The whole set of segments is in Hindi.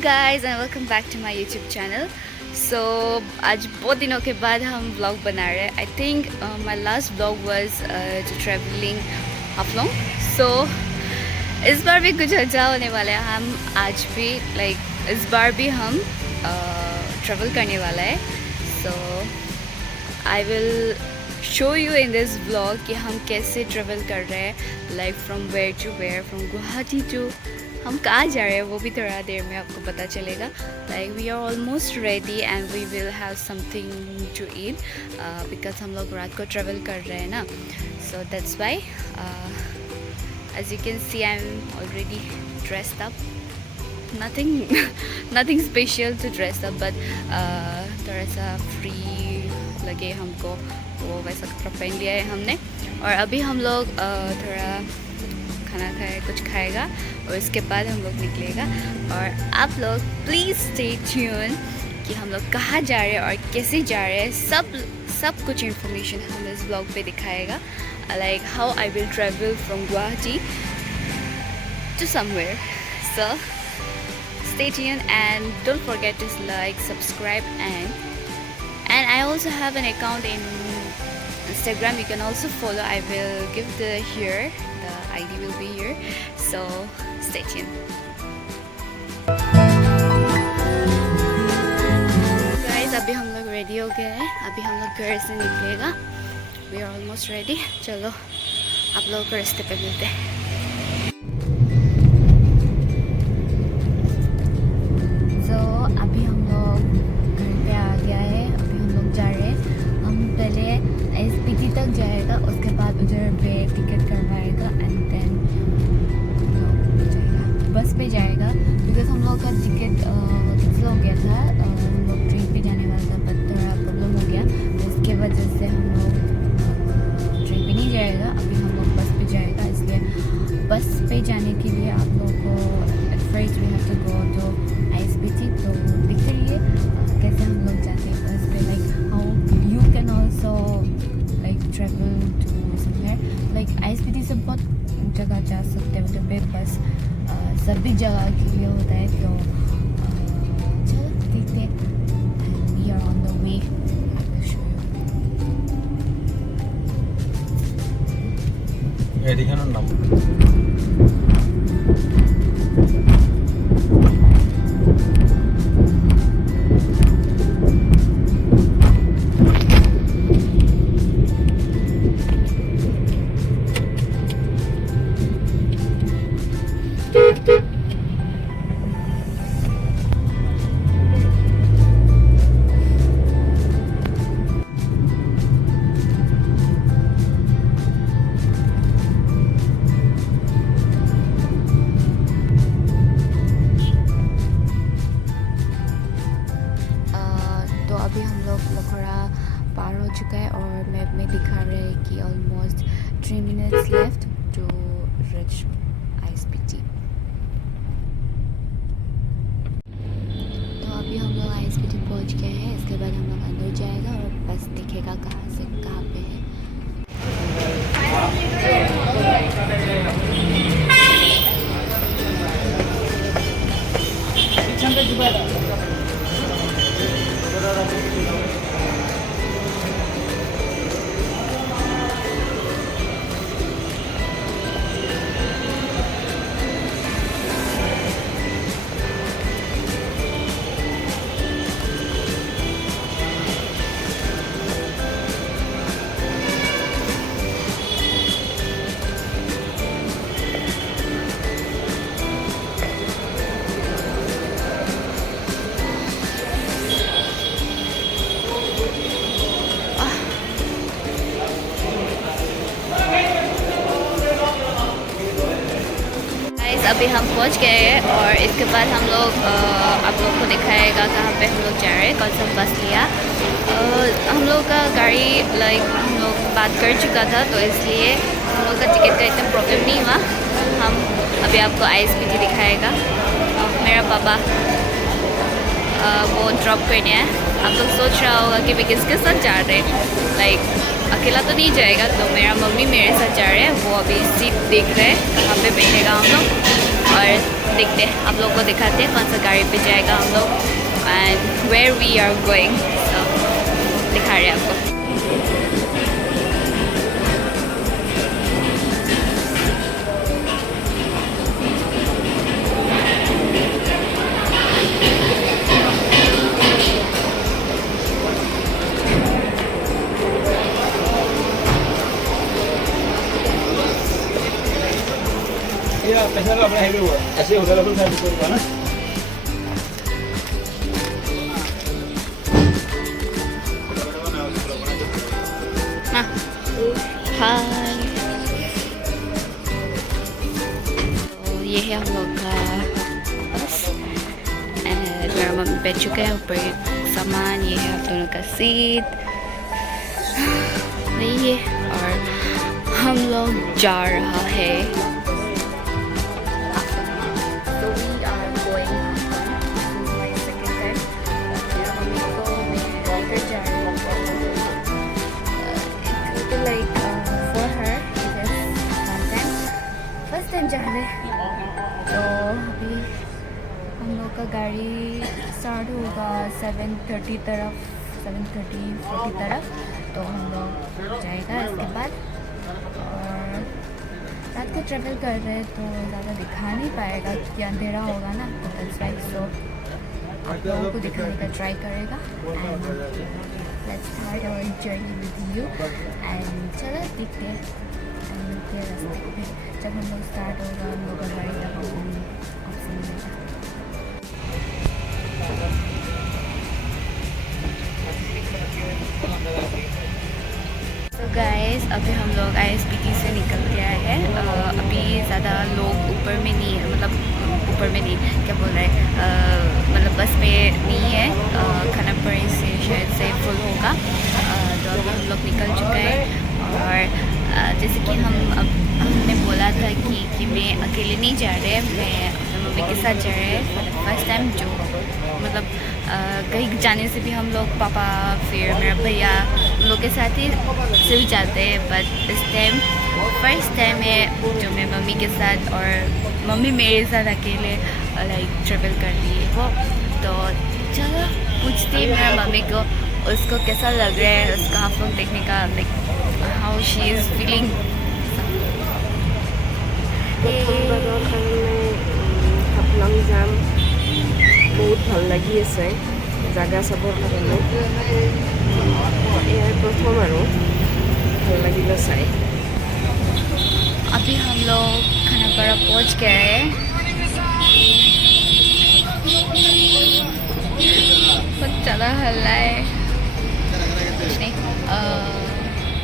guys and welcome back to my YouTube channel. So आज बहुत दिनों के बाद हम vlog बना रहे हैं. I think my last vlog was to traveling Haflong. So इस बार भी कुछ अच्छा होने वाला है. हम आज भी इस बार भी हम travel करने वाला है. So I will show you in this vlog कि हम कैसे travel कर रहे हैं. Like from where to where, from Guwahati to हम कहाँ जा रहे हैं वो भी थोड़ा देर में आपको पता चलेगा. Like we are almost ready and we will have something to eat because हम लोग रात को travel कर रहे हैं ना. So that's why as you can see I'm already dressed up. Nothing special to dress up but थोड़ा सा free लगे हमको, वो वैसा कपड़ा पहन लिया है हमने. और अभी हम लोग थोड़ा खाना कुछ खाएगा और इसके बाद हम लोग निकलेगा. और आप लोग प्लीज़ स्टे ट्यून कि हम लोग कहाँ जा रहे हैं और कैसे जा रहे हैं. सब कुछ इन्फॉर्मेशन हम इस ब्लॉग पे दिखाएगा. Like how I will travel from Guwahati to somewhere. So stay tuned and don't forget to like, subscribe and I also have an account in Instagram. You can also follow. I will give the ID will be here. So stay tuned. Guys, अभी हम लोग रेडी हो गए हैं. अभी हम लोग घर से निकलेगा. We are almost ready. चलो आप लोगों को रास्ते पे मिलते हैं. अभी हम लोग घर पे आ गया है. अभी हम लोग जा रहे हैं. हम पहले SPT तक जाएगा, उसके बाद उधर पे टिकट करवाएगा एंड देन बस पे जाएगा. बिकॉज हम लोग का टिकट कैंसिल हो गया था. हम लोग ट्रेन पे जाने वाला था बट थोड़ा प्रॉब्लम हो गया. उसके वजह से हम लोग ट्रेन पे नहीं जाएगा. अभी हम लोग बस पे जाएगा. इसलिए बस पे जाने के लिए आप लोग को at first we have to go to SPT. तो देखते रहिए कैसे हम लोग जाते हैं बस पे. Like how you can also like travel to somewhere. Like SPT से बहुत जगह जा सकते हैं. मतलब पे बस सभी जगह के लिए होता है. तो चलो देखते हैं. We are on the way. I will show you. एडिशन नाम अभी हम लोग लखोरा पार हो चुका है और मैप में दिखा रहे हैं कि almost 3 minutes left to reach SPT. तो अभी हम लोग SPT पहुंच गए हैं. इसके बाद हम लोग अंदर जाएगा और बस दिखेगा कहाँ से कहाँ पे है. अभी हम पहुंच गए हैं और इसके बाद हम लोग आप लोग को दिखाएगा कहाँ पे हम लोग जा रहे हैं, कौन सा बस लिया. हम लोग का गाड़ी हम लोग बात कर चुका था तो इसलिए हम लोग का टिकट का इतना प्रॉब्लम नहीं हुआ. हम अभी आपको SPT दिखाएगा. मेरा पापा वो ड्रॉप करने हैं. आप लोग सोच रहा होगा कि मैं किसके साथ जा रहे हैं. अकेला तो नहीं जाएगा. तो मेरा मम्मी मेरे साथ जा रहे हैं. वो अभी सीट देख रहे हैं कहाँ पे बैठेगा हम लोग. और देखते हैं, आप लोगों को दिखाते हैं कौन सा गाड़ी पे जाएगा हम लोग and where we are going. तो दिखा रहे हैं आपको। पैसा तो अपना है हुआ ऐसे होटल अपन साइड पर ना। हाय, तो ये है हम लोग का बस एंड मेरा मम्मी बैठ चुका है ऊपर सामान। ये है आप दोनों का सीट, नहीं है, और हम लोग जा रहा है। जा रहे तो अभी हम लोग का गाड़ी स्टार्ट होगा 7:30 तरफ, 7:30-40 तरफ। तो हम लोग जाएगा इसके बाद। और रात को ट्रैवल कर रहे हैं तो ज़्यादा दिखा नहीं पाएगा क्योंकि अंधेरा होगा ना, तो दैट्स व्हाई। सो आप लोगों को दिखाने का ट्राई करेगा and let's start our journey with you and चलो देखते हैं के रास्ते पे जब हम लोग स्टार्ट होगा हम लोग का गाड़ी तब ऑप्शन मिलेगा। तो गाइस अभी हम लोग ISBT से निकल गया है। अभी ज़्यादा लोग ऊपर में नहीं है, मतलब ऊपर में नहीं, क्या बोल रहे हैं, मतलब बस में नहीं है। खानापुरी से शायद से फुल होगा। तो अभी हम लोग निकल चुके हैं और जैसे कि हमने बोला था कि मैं अकेले नहीं जा रहे, मैं अपने मम्मी के साथ जा रहे हैं फॉर द फर्स्ट टाइम। जो मतलब कहीं जाने से भी हम लोग पापा फिर मेरा भैया उन लोग के साथ ही से भी जाते हैं, बट इस टाइम फर्स्ट टाइम है जो मैं मम्मी के साथ और मम्मी मेरे साथ अकेले लाइक ट्रेवल कर रही है वो। तो चलो पूछते हैं मेरा मम्मी को उसको कैसा लग रहा है उसका हाफलोंग देखने का, like how she is feeling. Haflong যাম, বহুত ভাল লাগি আছে জাগা চাবৰ কাৰণে। এয়াই প্ৰথম আৰু ভাল লাগিলে চাই। अभी हम लोग खानापारा पहुंच गए हैं। बहुत ज़्यादा हल्ला है, कुछ नहीं,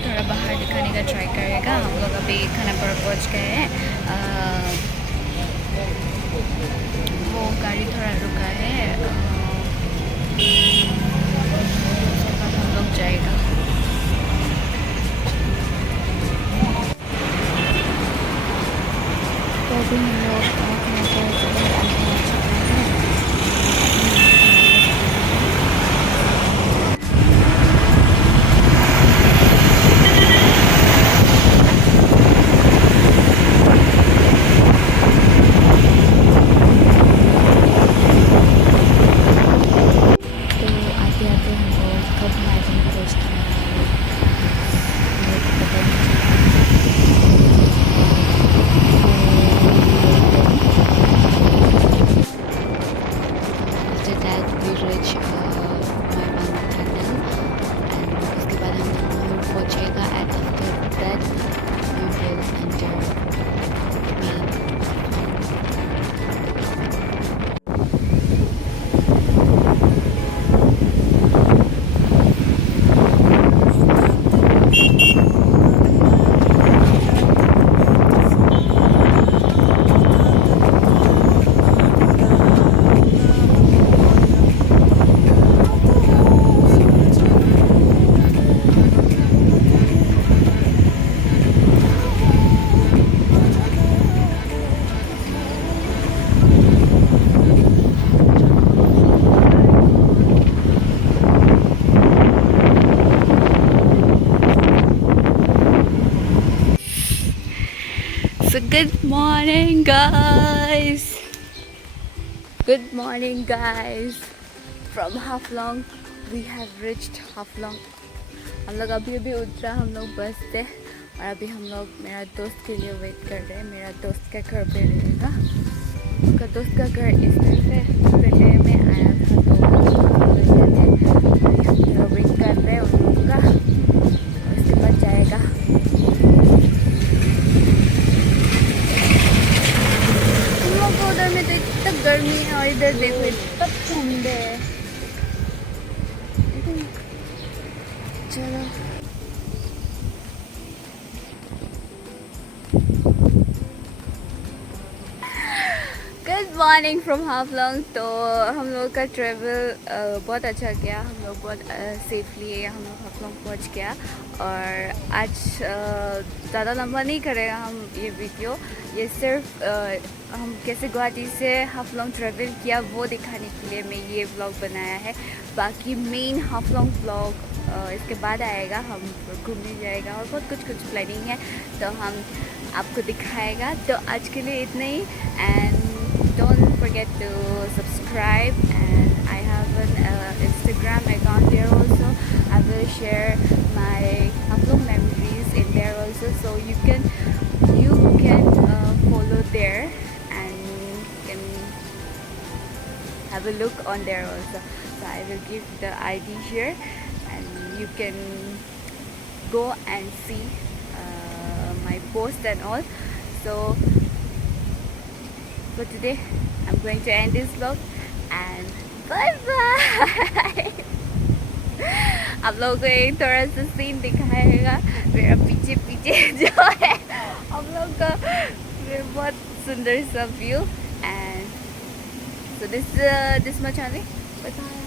थोड़ा बाहर दिखाने का ट्राई करेगा। हम लोग अभी खानापारा पहुंच गए हैं। वो गाड़ी थोड़ा रुका है, हम लोग जाएगा। तो अभी हम लोग So good morning guys. Good morning guys. From Haflong we have reached Haflong. हम लोग अभी अभी उतरा हम लोग बस से और अभी हम लोग मेरा दोस्त के लिए वेट कर रहे हैं. मेरा दोस्त का घर पे रहेगा. उसका दोस्त का घर इस तरफ है. पहले मैं आया था तो हम लोग वेट कर रहे हैं उन लोग का. उसके बाद जाएगा. हम लोग को उधर में तो इतना गर्मी है और इधर देखो इतना ठंड है. चलो गुड मॉर्निंग फ्रॉम हाफलोंग. तो हम लोग का ट्रेवल बहुत अच्छा गया. हम लोग बहुत सेफली हम लोग हाफलोंग पहुंच गया. और आज ज़्यादा लंबा नहीं करेगा हम ये वीडियो. ये सिर्फ हम कैसे गुवाहाटी से हाफलोंग ट्रेवल किया वो दिखाने के लिए मैं ये व्लॉग बनाया है. बाकी मेन हाफलोंग व्लॉग इसके बाद आएगा. हम घूमने जाएगा और बहुत कुछ प्लानिंग है तो हम आपको दिखाएगा. तो आज के लिए इतना ही. And don't forget to subscribe, and I have an Instagram account there also. I will share my Haflong memories in there also, so you can follow there and can have a look on there also. So I will give the ID here and you can go and see my post and all. So for today I'm going to end this vlog and bye bye. आप लोगों को एक थोड़ा सा सीन दिखाएगा मेरा पीछे पीछे जो है हम लोग का बहुत सुंदर सा view. And so this much only. Bye bye.